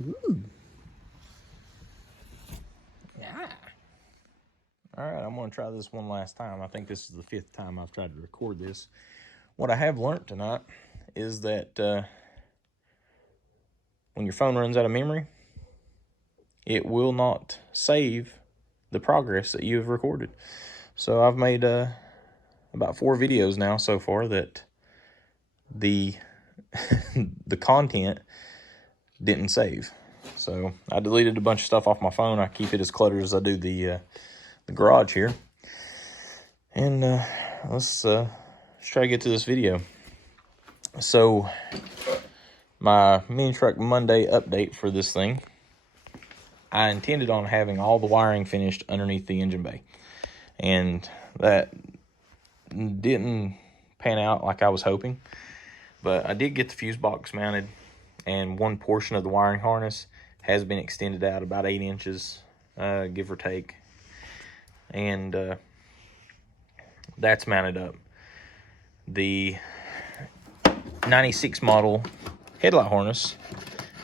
Ooh. Yeah. All right, I'm going to try this one last time. I think this is the 5th time I've tried to record this. What I have learned tonight is that when your phone runs out of memory, it will not save the progress that you have recorded. So I've made about 4 videos now so far that the the content didn't save. So I deleted a bunch of stuff off my phone. I keep it as cluttered as I do the garage here. And let's try to get to this video. So my MiniTruck Monday update for this thing, I intended on having all the wiring finished underneath the engine bay. And that didn't pan out like I was hoping. But I did get the fuse box mounted, and one portion of the wiring harness has been extended out about 8 inches, give or take. And that's mounted up. The 96 model headlight harness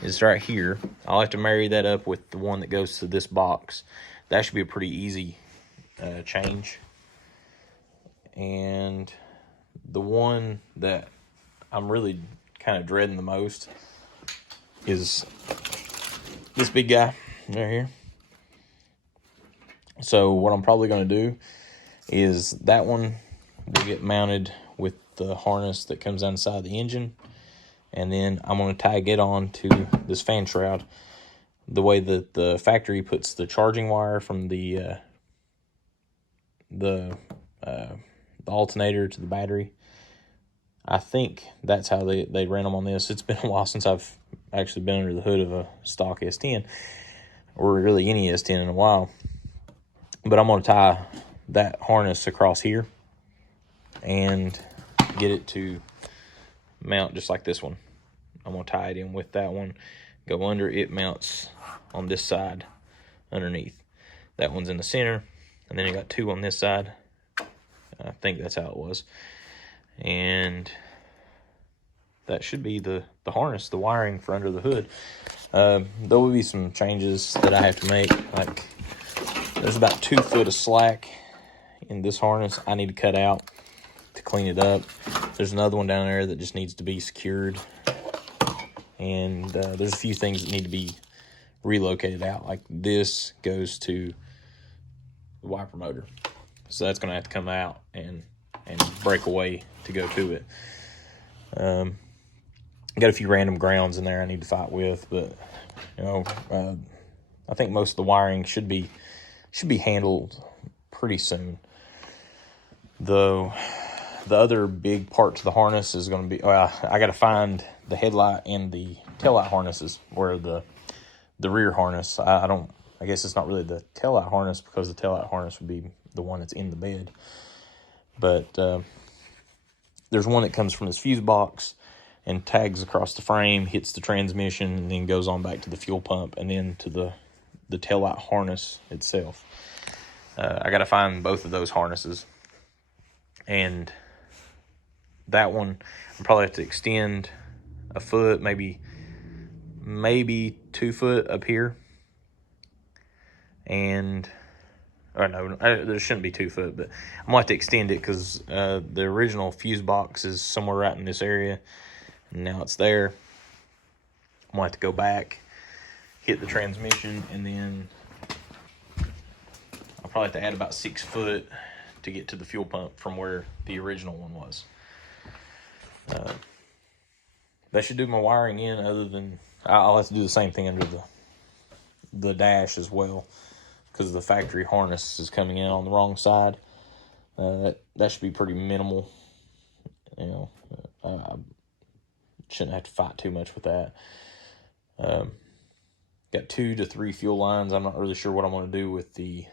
is right here. I'll have to marry that up with the one that goes to this box. That should be a pretty easy change. And the one that I'm really kind of dreading the most is this big guy right here. So what I'm probably going to do is that one will get mounted with the harness that comes down the side of the engine, and then I'm going to tag it on to this fan shroud the way that the factory puts the charging wire from the alternator to the battery. I think that's how they ran them on this. It's been a while since I've actually been under the hood of a stock S10, or really any S10 in a while. But I'm going to tie that harness across here and get it to mount just like this one. I'm going to tie it in with that one, go under. It mounts on this side underneath. That one's in the center, and then you got 2 on this side. I think that's how it was. And that should be the harness, the wiring for under the hood. There will be some changes that I have to make. Like, there's about 2 foot of slack in this harness I need to cut out to clean it up. There's another one down there that just needs to be secured. And there's a few things that need to be relocated out. Like this goes to the wiper motor. So that's going to have to come out and break away to go to it. Got a few random grounds in there I need to fight with, but I think most of the wiring should be handled pretty soon. Though the other big part to the harness is going to be, I got to find the headlight and the taillight harnesses, where the rear harness, I guess it's not really the taillight harness, because the taillight harness would be the one that's in the bed. But there's one that comes from this fuse box and tags across the frame, hits the transmission, and then goes on back to the fuel pump and then to the taillight harness itself. I got to find both of those harnesses. And that one, I'll probably have to extend a foot, maybe 2 foot up here. And, or no, there shouldn't be 2 foot, but I'm going to have to extend it because the original fuse box is somewhere right in this area. And now it's there. I'm going to have to go back, hit the transmission, and then I'll probably have to add about 6 foot to get to the fuel pump from where the original one was. That should do my wiring in, other than I'll have to do the same thing under the dash as well, because the factory harness is coming in on the wrong side. That should be pretty minimal. I shouldn't have to fight too much with that. Got 2 to 3 fuel lines. I'm not really sure what I'm going to do with the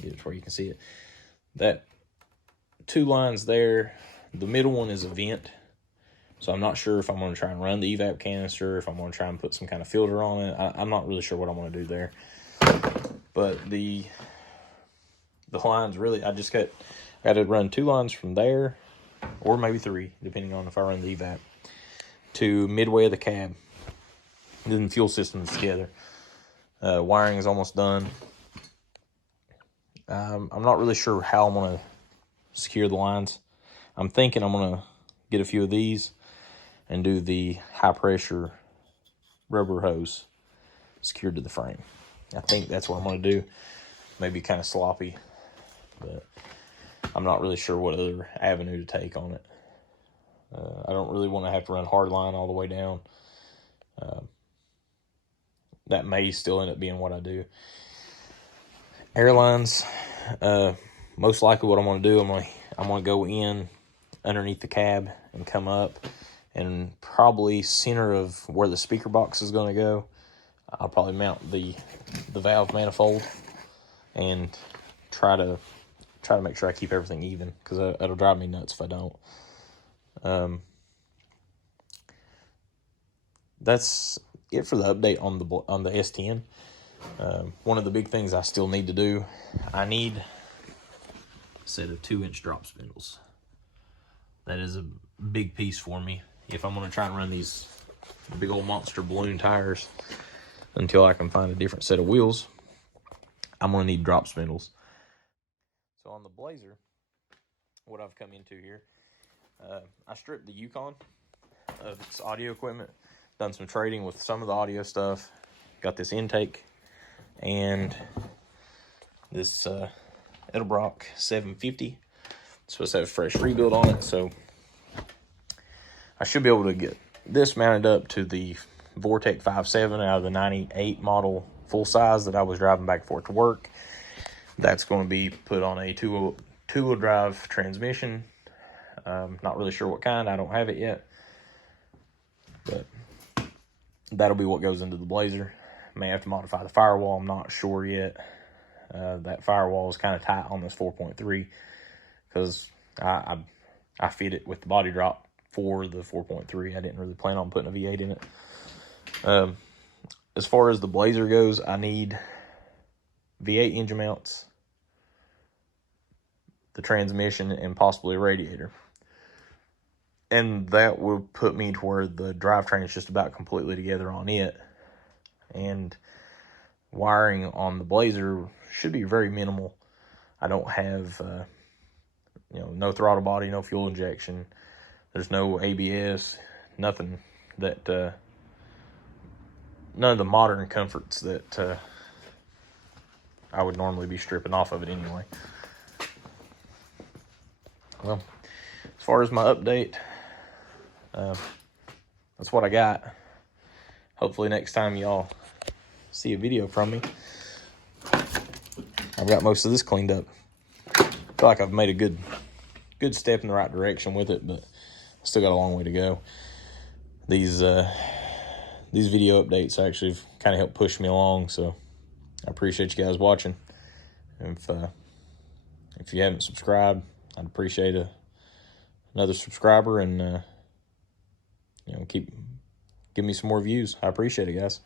get it where you can see it. That 2 lines there, the middle one is a vent, so I'm not sure if I'm going to try and run the evap canister, if I'm going to try and put some kind of filter on it. I'm not really sure what I'm going to do there. But the lines, really, I just got to run 2 lines from there, or maybe 3, depending on if I run the evap. to midway of the cab. Then the fuel system's together. Wiring is almost done. I'm not really sure how I'm going to secure the lines. I'm thinking I'm going to get a few of these and do the high pressure rubber hose secured to the frame. I think that's what I'm going to do. Maybe kind of sloppy, but I'm not really sure what other avenue to take on it. I don't really want to have to run hard line all the way down. That may still end up being what I do. Airlines, most likely what I'm going to do, I'm going to go in underneath the cab and come up, and probably center of where the speaker box is going to go, I'll probably mount the valve manifold and try to make sure I keep everything even, because it'll drive me nuts if I don't. That's it for the update on the S10. One of the big things I still need to do, I need a set of 2-inch drop spindles. That is a big piece for me if I'm going to try and run these big old monster balloon tires until I can find a different set of wheels. I'm going to need drop spindles. So on the Blazer, what I've come into here, I stripped the Yukon of its audio equipment, done some trading with some of the audio stuff, got this intake and this Edelbrock 750. It's supposed to have a fresh rebuild on it, so I should be able to get this mounted up to the Vortec 5.7 out of the 98 model full size that I was driving back and forth to work. That's going to be put on a two-wheel drive transmission. Not really sure what kind. I don't have it yet, but that'll be what goes into the Blazer. May have to modify the firewall. I'm not sure yet. That firewall is kind of tight on this 4.3 because I fit it with the body drop for the 4.3. I didn't really plan on putting a V8 in it. As far as the Blazer goes, I need V8 engine mounts, the transmission, and possibly a radiator. And that will put me to where the drivetrain is just about completely together on it. And wiring on the Blazer should be very minimal. I don't have, no throttle body, no fuel injection. There's no ABS, nothing that, none of the modern comforts that I would normally be stripping off of it anyway. Well, as far as my update, that's what I got. Hopefully next time y'all see a video from me, I've got most of this cleaned up. I feel like I've made a good step in the right direction with it, but I still got a long way to go. These video updates actually kind of help push me along, so I appreciate you guys watching. If you haven't subscribed, I'd appreciate another subscriber, and give me some more views. I appreciate it, guys.